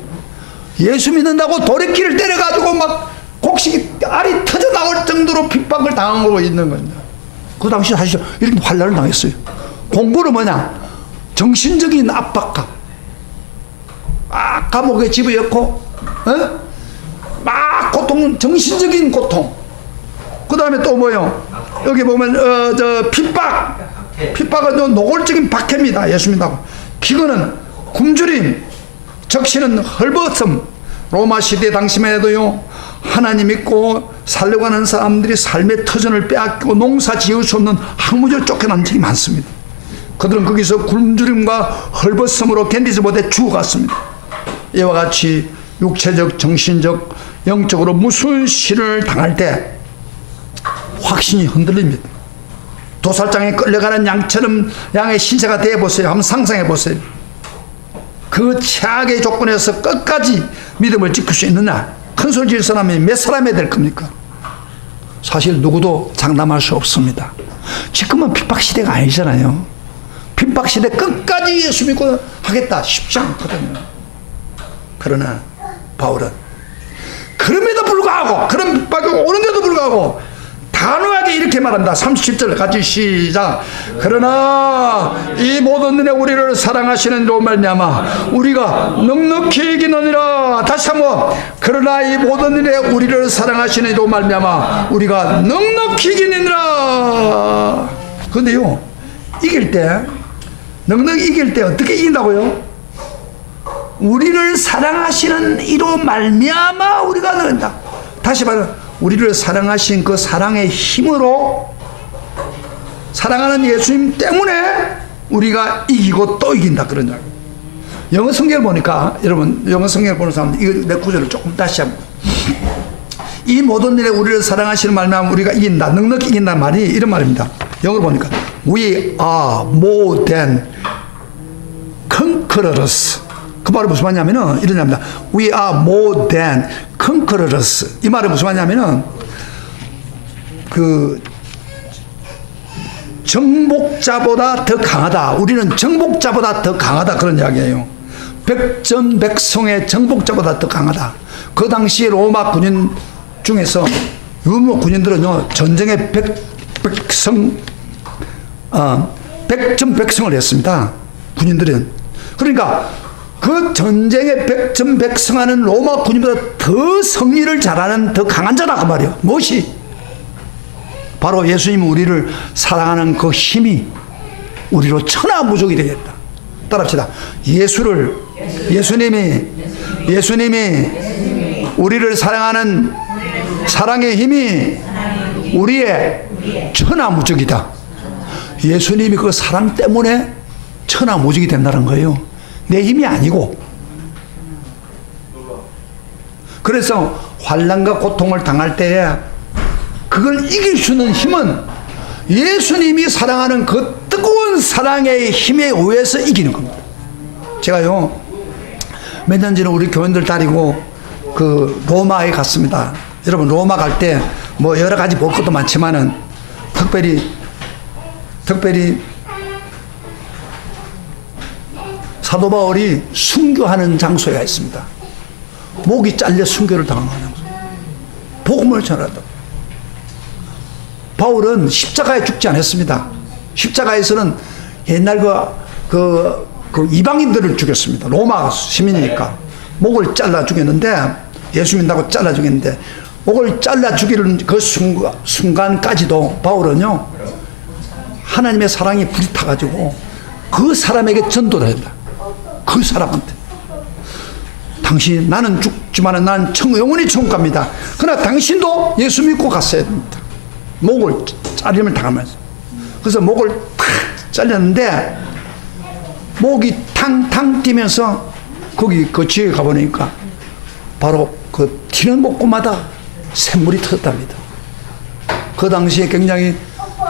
예수 믿는다고 도리깨를 때려가지고 막 곡식이 알이 터져 나올 정도로 핍박을 당하고 있는 겁니다. 그 당시 사실 이렇게 환난을 당했어요. 공부는 뭐냐? 정신적인 압박감. 감옥에 집어넣고, 막 고통은 정신적인 고통. 그 다음에 또 뭐요? 여기 보면, 핍박은 노골적인 박해입니다. 예수 믿다고. 기근은 굶주림, 적신은 헐벗음. 로마 시대 당시만 해도요, 하나님 믿고 살려고 하는 사람들이 삶의 터전을 빼앗기고 농사 지을 수 없는 항무지로 쫓겨난 적이 많습니다. 그들은 거기서 굶주림과 헐벗음으로 견디지 못해 죽어갔습니다. 이와 같이 육체적, 정신적, 영적으로 무슨 시련을 당할 때 확신이 흔들립니다. 도살장에 끌려가는 양처럼 양의 신세가 되어보세요. 한번 상상해보세요. 그 최악의 조건에서 끝까지 믿음을 지킬 수 있느냐? 큰 소리 질 사람이 몇 사람이 될 겁니까? 사실 누구도 장담할 수 없습니다. 지금은 핍박시대가 아니잖아요. 핍박시대 끝까지 예수 믿고 하겠다 쉽지 않거든요. 그러나 바울은 그럼에도 불구하고, 그런 핍박이 오는데도 불구하고 단호하게 이렇게 말한다. 37절 같이 시작. 그러나 이 모든 일에 우리를 사랑하시는 이로 말미암아 우리가 넉넉히 이기느니라. 다시 한번. 그러나 이 모든 일에 우리를 사랑하시는 이로 말미암아 우리가 넉넉히 이기느니라. 그런데요, 이길 때, 넉넉히 이길 때 어떻게 이긴다고요? 우리를 사랑하시는 이로 말미암아 우리가 는다. 다시 말하면 우리를 사랑하신 그 사랑의 힘으로, 사랑하는 예수님 때문에 우리가 이기고 또 이긴다, 그런 이야기. 영어 성경을 보니까, 여러분 영어 성경을 보는 사람들 이 내 구절을 조금 다시 한번. 이 모든 일에 우리를 사랑하시는 말만 우리가 이긴다, 넉넉히 이긴다는 말이 이런 말입니다. 영어를 보니까 We are more than conquerors. 그 말이 무슨 말이냐면은 이런 말입니다. We are more than conquerors. 이 말이 무슨 말이냐면은 그 정복자보다 더 강하다. 우리는 정복자보다 더 강하다, 그런 이야기예요. 백전백성의 정복자보다 더 강하다. 그 당시 로마 군인 중에서 유모 군인들은요, 전쟁의 백전백승을 했습니다. 군인들은. 그러니까 그 전쟁의 백전백승하는 로마 군인보다 더 승리를 잘하는 더 강한 자다, 그 말이에요. 무엇이? 바로 예수님이 우리를 사랑하는 그 힘이 우리로 천하무적이 되겠다. 따라합시다. 예수님이 우리를 사랑하는 사랑의 힘이 우리의 천하무적이다. 예수님이 그 사랑 때문에 천하무적이 된다는 거예요. 내 힘이 아니고. 그래서 환난과 고통을 당할 때에 그걸 이길 수 있는 힘은 예수님이 사랑하는 그 뜨거운 사랑의 힘에 의해서 이기는 겁니다. 제가요, 몇 년 전에 우리 교인들 데리고 그 로마에 갔습니다. 여러분, 로마 갈 때 뭐 여러 가지 볼 것도 많지만은 특별히 사도 바울이 순교하는 장소가 있습니다. 목이 잘려 순교를 당하는 장소. 복음을 전한다. 바울은 십자가에 죽지 않았습니다. 십자가에서는 옛날 그 이방인들을 죽였습니다. 로마 시민이니까 목을 잘라 죽였는데, 예수 믿는다고 잘라 죽였는데, 목을 잘라 죽이는 그 순간까지도 바울은요, 하나님의 사랑이 불타가지고 그 사람에게 전도를 한다. 그 사람한테. 당신, 나는 죽지만 나는 영원히 천국 갑니다. 그러나 당신도 예수 믿고 갔어야 됩니다. 목을 자림을 당하면서. 그래서 목을 팍 잘렸는데 목이 탕탕 뛰면서 거기 그 지역에 가보니까 바로 그 튀는 목구마다 샘물이 터졌답니다. 그 당시에 굉장히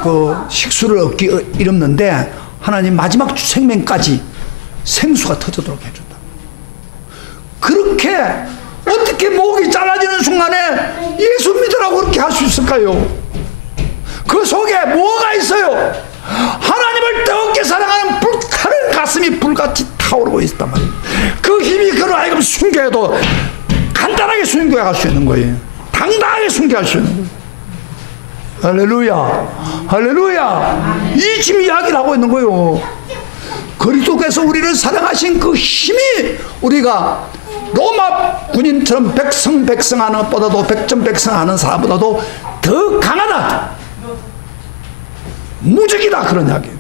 그 식수를 얻기 어렵는데 하나님 마지막 생명까지 생수가 터지도록 해준다. 그렇게 어떻게 목이 잘라지는 순간에 예수 믿으라고 그렇게 할 수 있을까요? 그 속에 뭐가 있어요? 하나님을 뜨겁게 사랑하는 불타는 가슴이 불같이 타오르고 있단 말이에요. 그 힘이 그를 하여금 순교해도 간단하게 순교해 갈 수 있는 거예요. 당당하게 순교할 수 있는 거예요. 할렐루야, 할렐루야. 이 지금 이야기를 하고 있는 거예요. 그리스도께서 우리를 사랑하신 그 힘이 우리가 로마 군인처럼 백성하는 것보다도 백전백승하는 사람보다도 더 강하다, 무적이다, 그런 이야기예요.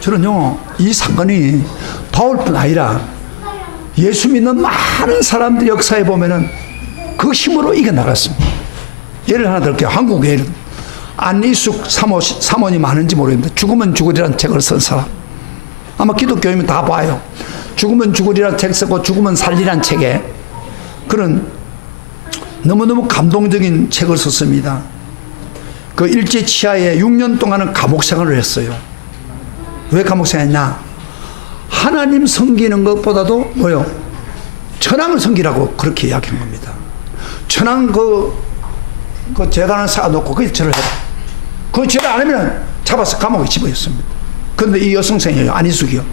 저는요, 이 사건이 바울뿐 아니라 예수 믿는 많은 사람들 역사에 보면은 그 힘으로 이겨나갔습니다. 예를 하나 들게요. 한국에 예를 안희숙 사모님 아는지 모르겠는데 죽으면 죽으리라는 책을 쓴 사람, 아마 기독교이면 다 봐요. 죽으면 죽으리라는 책 쓰고 죽으면 살리라는 책에 그런 너무너무 감동적인 책을 썼습니다. 그 일제 치하에 6년 동안은 감옥 생활을 했어요. 왜 감옥 생활했냐? 하나님 섬기는 것보다도 뭐요? 천황을 섬기라고 그렇게 이야기한 겁니다. 천황 그 재단을 쌓아놓고 거기 절을 해라. 그 절을 안 하면 잡아서 감옥에 집어였습니다. 그런데 이 여성생이에요, 안희숙이요.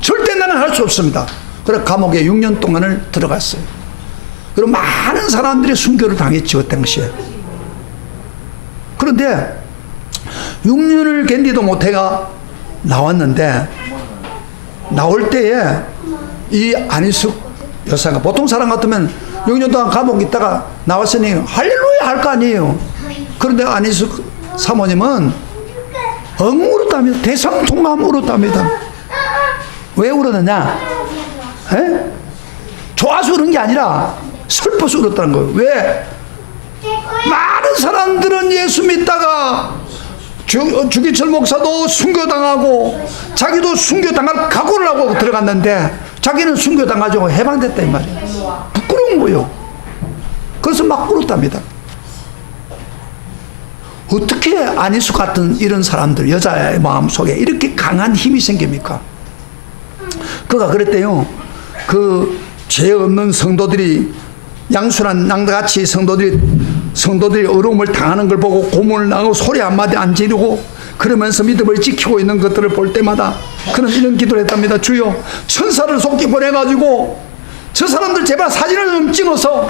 절대 나는 할 수 없습니다. 그래서 감옥에 6년 동안을 들어갔어요. 그리고 많은 사람들이 순교를 당했죠, 그 당시에. 그런데 6년을 견디도 못해가 나왔는데, 나올 때에 이 안희숙 여사가 보통 사람 같으면 6년 동안 감옥에 있다가 나왔으니 할렐루야 할 거 아니에요. 그런데 안희숙 사모님은 엉 울었답니다. 대성통감 울었답니다. 왜 울었느냐? 에? 좋아서 울은 게 아니라 슬퍼서 울었다는 거예요. 왜? 많은 사람들은 예수 믿다가 주기철 목사도 순교당하고 자기도 순교당할 각오를 하고 들어갔는데 자기는 순교당하자고 해방됐다 이 말이에요. 부끄러운 거예요. 그래서 막 울었답니다. 어떻게 안희숙 같은 이런 사람들, 여자의 마음속에 이렇게 강한 힘이 생깁니까? 그가 그랬대요. 그 죄 없는 성도들이, 양순한 낭같이 성도들이 어려움을 당하는 걸 보고 고문을 당하고 소리 한마디 안 지르고 그러면서 믿음을 지키고 있는 것들을 볼 때마다 그는 이런 기도를 했답니다. 주여, 천사를 속히 보내가지고 저 사람들 제발 사진을 좀 찍어서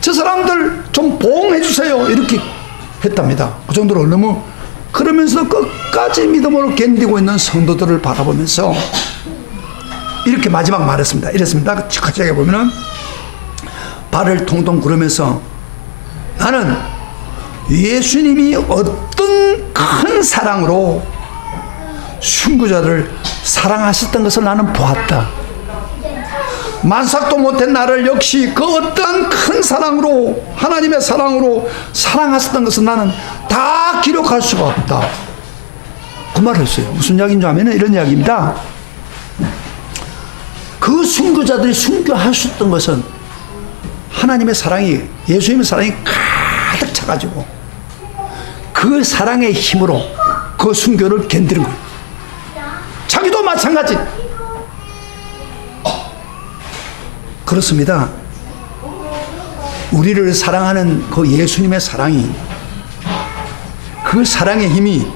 저 사람들 좀 보호해 주세요, 이렇게 했답니다. 그 정도로 너무, 그러면서 끝까지 믿음으로 견디고 있는 성도들을 바라보면서 이렇게 마지막 말했습니다. 이랬습니다. 같이 보면은 발을 통통 구르면서 나는 예수님이 어떤 큰 사랑으로 순교자를 사랑하셨던 것을 나는 보았다. 만삭도 못한 나를 역시 그 어떤 큰 사랑으로, 하나님의 사랑으로 사랑하셨던 것을 나는 다 기록할 수가 없다. 그 말을 했어요. 무슨 이야기인지 하면 이런 이야기입니다. 그 순교자들이 순교하셨던 것은 하나님의 사랑이, 예수님의 사랑이 가득 차가지고 그 사랑의 힘으로 그 순교를 견디는 거예요. 자기도 마찬가지. 그렇습니다. 우리를 사랑하는 그 예수님의 사랑이, 그 사랑의 힘이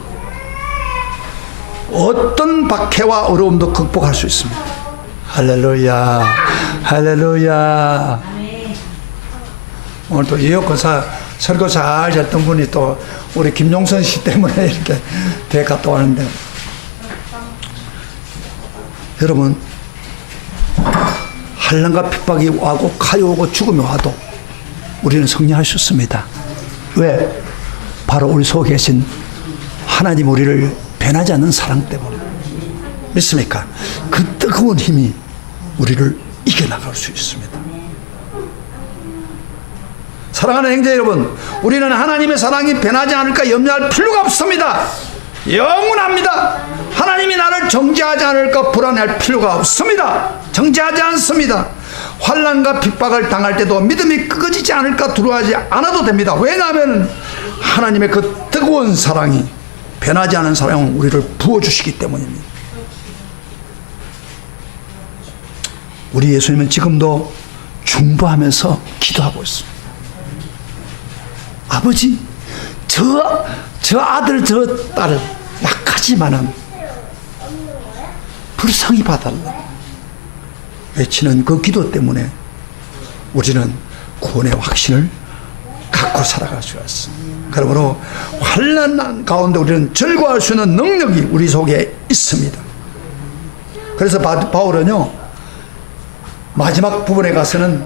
어떤 박해와 어려움도 극복할 수 있습니다. 할렐루야, 할렐루야. 오늘 또 예역고사 설교 잘 했던 분이 또 우리 김용선 씨 때문에 이렇게 대 갔다 왔는데, 여러분 환난과 핍박이 와고 칼이 오고 죽음이 와도 우리는 승리할 수 있습니다. 왜? 바로 우리 속에 계신 하나님 우리를 변하지 않는 사랑 때문에. 믿습니까? 그 뜨거운 힘이 우리를 이겨나갈 수 있습니다. 사랑하는 형제 여러분, 우리는 하나님의 사랑이 변하지 않을까 염려할 필요가 없습니다. 영원합니다. 하나님이 나를 정죄하지 않을까 불안할 필요가 없습니다. 정죄하지 않습니다. 환난과 핍박을 당할 때도 믿음이 꺾어지지 않을까 두려워하지 않아도 됩니다. 왜냐하면 하나님의 그 뜨거운 사랑이, 변하지 않은 사랑은 우리를 부어주시기 때문입니다. 우리 예수님은 지금도 중보하면서 기도하고 있습니다. 아버지, 저 아들 저 딸 약하지만은 불쌍히 봐달라 외치는 그 기도 때문에 우리는 구원의 확신을 갖고 살아갈 수가 있습니다. 그러므로 환난 가운데 우리는 즐거워할 수 있는 능력이 우리 속에 있습니다. 그래서 바울은요, 마지막 부분에 가서는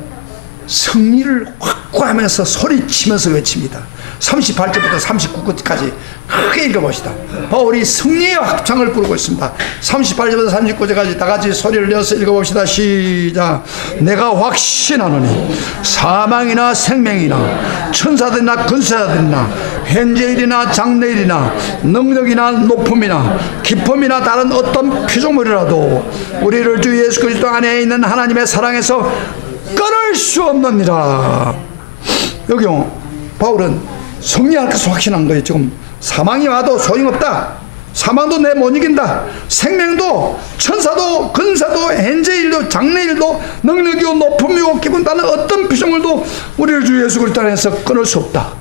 승리를 확고하면서 소리치면서 외칩니다. 38절부터 39절까지 크게 읽어봅시다. 바울이 승리의 합창을 부르고 있습니다. 38절부터 39절까지 다 같이 소리를 내어서 읽어봅시다. 시작. 내가 확신하노니 사망이나 생명이나 천사들이나 근세자들이나 현재일이나 장래일이나 능력이나 높음이나 깊음이나 다른 어떤 피조물이라도 우리를 주 예수 그리스도 안에 있는 하나님의 사랑에서 끊을 수 없느니라. 여기요, 바울은 승리할 것을 확신한 거예요. 지금 사망이 와도 소용없다. 사망도 내 못 이긴다. 생명도 천사도 근사도 현재일도 장래일도 능력이고 높음이고 기분 다른 어떤 피조물도 우리를 주 예수 그리스도 안에서 끊을 수 없다.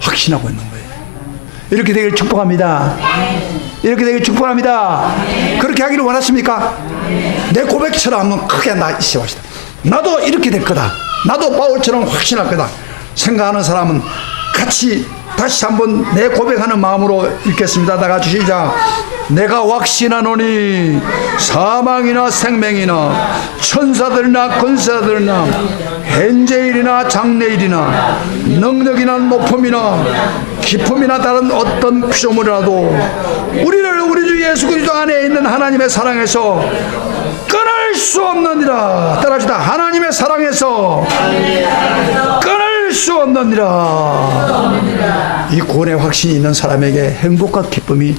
확신하고 있는 거예요. 이렇게 되기를 축복합니다. 이렇게 되기를 축복합니다. 그렇게 하기를 원하십니까? 내 고백처럼 한번 크게 나이시합시다. 나도 이렇게 될 거다. 나도 바울처럼 확신할 거다. 생각하는 사람은 같이 다시 한번 내 고백하는 마음으로 읽겠습니다. 다 같이 시작. 내가 확신하노니 사망이나 생명이나 천사들이나 권세자들이나 현재일이나 장래일이나 능력이나 높음이나 깊음이나 다른 어떤 피조물이라도 우리를 우리 주 예수 그리스도 안에 있는 하나님의 사랑에서 끊을 수 없느니라. 따라합시다. 하나님의 사랑에서 끊을 수 없느니라. 이 구원의 확신이 있는 사람에게 행복과 기쁨이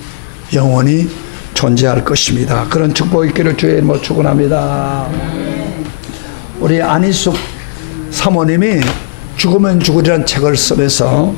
영원히 존재할 것입니다. 그런 축복 있기를 주의 이름으로 축원합니다. 우리 안희숙 사모님이 죽으면 죽으리라는 책을 쓰면서